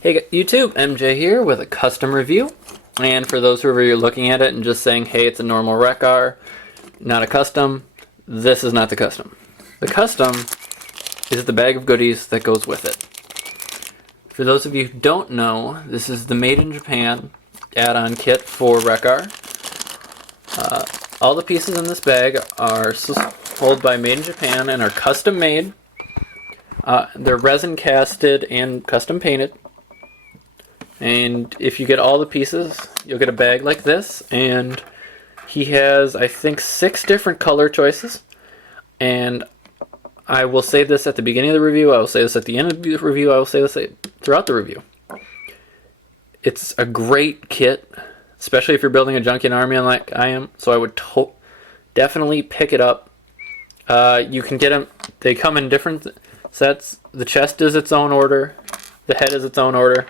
Hey YouTube, MJ here with a custom review. And for those who are looking at it and just saying, hey, it's a normal Wreck-gar, not a custom, this is not the custom. The custom is the bag of goodies that goes with it. For those of you who don't know, this is the Maiden Japan add-on kit for Wreck-gar. All the pieces in this bag are sold by Maiden Japan and are custom made. They're resin casted and custom painted. And if you get all the pieces, you'll get a bag like this. And he has, I think, 6 different color choices. And I will say this at the beginning of the review, I will say this at the end of the review, I will say this throughout the review. It's a great kit, especially if you're building a Junkion army like I am. So I would definitely pick it up. You can get them, they come in different sets. The chest is its own order. The head is its own order.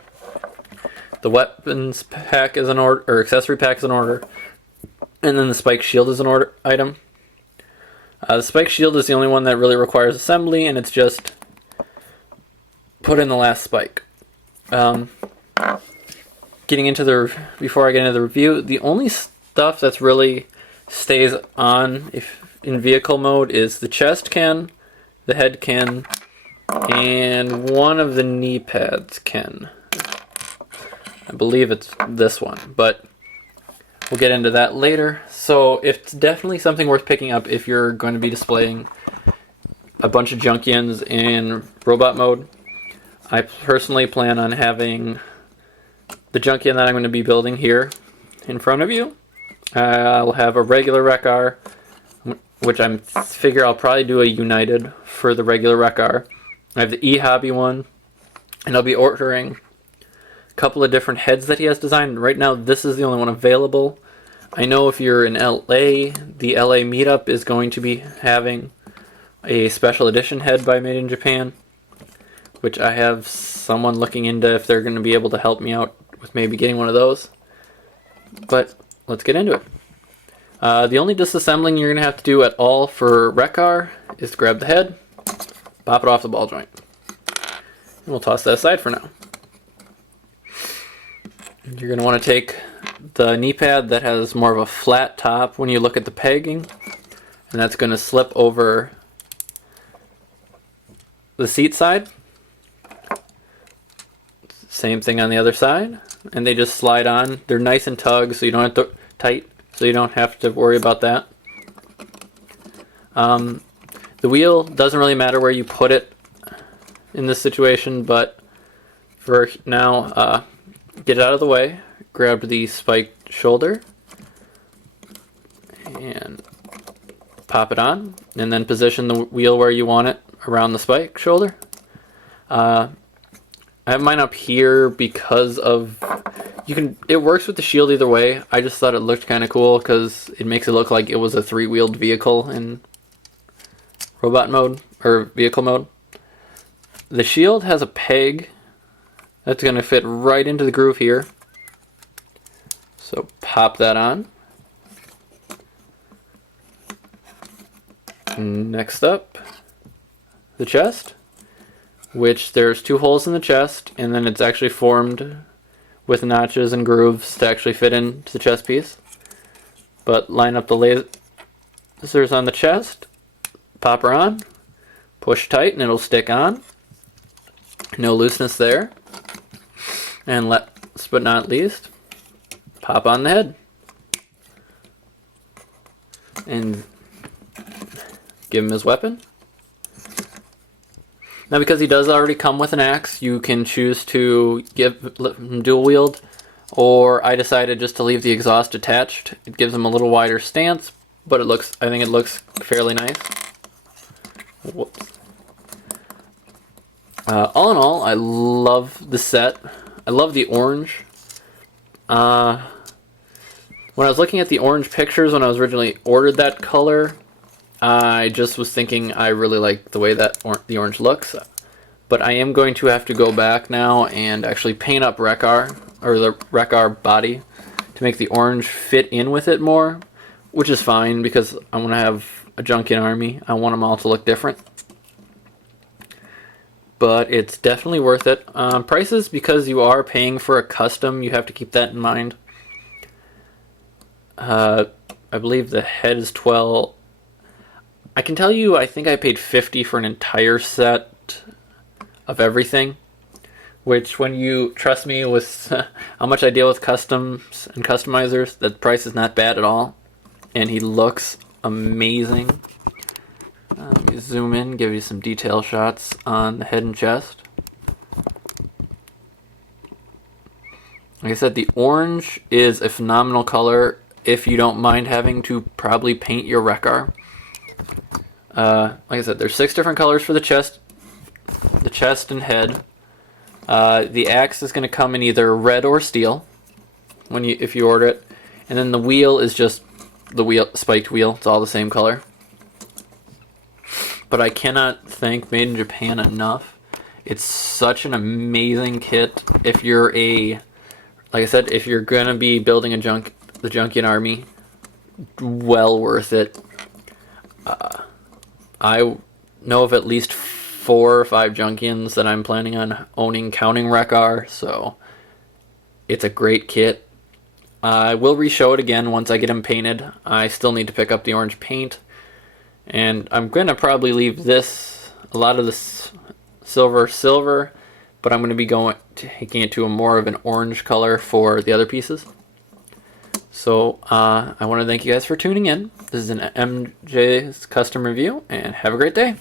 The weapons pack is an order, or accessory pack is an order, and then the spike shield is an order item. The spike shield is the only one that really requires assembly, and it's just put in the last spike. Before I get into the review, the only stuff that's really stays on in vehicle mode is the chest can, the head can, and one of the knee pads can. I believe it's this one, but we'll get into that later. So it's definitely something worth picking up if you're going to be displaying a bunch of Junkions in robot mode. I personally plan on having the Junkion that I'm going to be building here in front of you. I'll have a regular Wreck-gar, which I figure I'll probably do a United for the regular Wreck-gar. I have the E-Hobby one, and I'll be ordering couple of different heads that he has designed. Right now this is the only one available. I know if you're in LA, the LA meetup is going to be having a special edition head by Made in Japan, which I have someone looking into if they're going to be able to help me out with maybe getting one of those. But let's get into it. The only disassembling you're going to have to do at all for Wreck-gar is to grab the head, pop it off the ball joint. And we'll toss that aside for now. You're going to want to take the knee pad that has more of a flat top when you look at the pegging, and that's going to slip over the seat side. Same thing on the other side, and they just slide on. They're nice and tug, so you don't have to tight, so you don't have to worry about that. The wheel doesn't really matter where you put it in this situation, but for now, get it out of the way, grab the spiked shoulder, and pop it on, and then position the wheel where you want it around the spike shoulder. I have mine up here because of, it works with the shield either way. I just thought it looked kind of cool because it makes it look like it was a 3-wheeled vehicle in robot mode, or vehicle mode. The shield has a peg that's going to fit right into the groove here. So pop that on. Next up, the chest, which there's 2 holes in the chest, and then it's actually formed with notches and grooves to actually fit into the chest piece. But line up the lasers on the chest, pop her on, push tight, and it'll stick on. No looseness there. And last but not least, pop on the head. And give him his weapon. Now because he does already come with an axe, you can choose to let him dual wield, or I decided just to leave the exhaust attached. It gives him a little wider stance, but I think it looks fairly nice. Whoops. All in all, I love the set. I love the orange. When I was looking at the orange pictures when I was originally ordered that color, I just was thinking I really like the way that the orange looks. But I am going to have to go back now and actually paint up Wreck-gar, or the Wreck-gar body, to make the orange fit in with it more, which is fine because I want to have a Junkion army. I want them all to look different. but it's definitely worth it. Prices, because you are paying for a custom, you have to keep that in mind. I believe the head is 12. I can tell you, I think I paid 50 for an entire set of everything. Which, when you trust me with how much I deal with customs and customizers, the price is not bad at all. And he looks amazing. Let me zoom in, give you some detail shots on the head and chest. Like I said, the orange is a phenomenal color if you don't mind having to probably paint your Wreck-gar. Like I said, there's 6 different colors for the chest and head. The axe is going to come in either red or steel if you order it, and then the wheel is just the spiked wheel. It's all the same color. But I cannot thank Made in Japan enough. It's such an amazing kit. If you're like I said, if you're gonna be building the Junkion army, well worth it. I know of at least 4 or 5 Junkions that I'm planning on owning, counting Wreck-gar, so it's a great kit. I will re-show it again once I get him painted. I still need to pick up the orange paint, and I'm going to probably leave a lot of this silver, but I'm going to be taking it to a more of an orange color for the other pieces. So I want to thank you guys for tuning in. This is an MJ's custom review, and have a great day.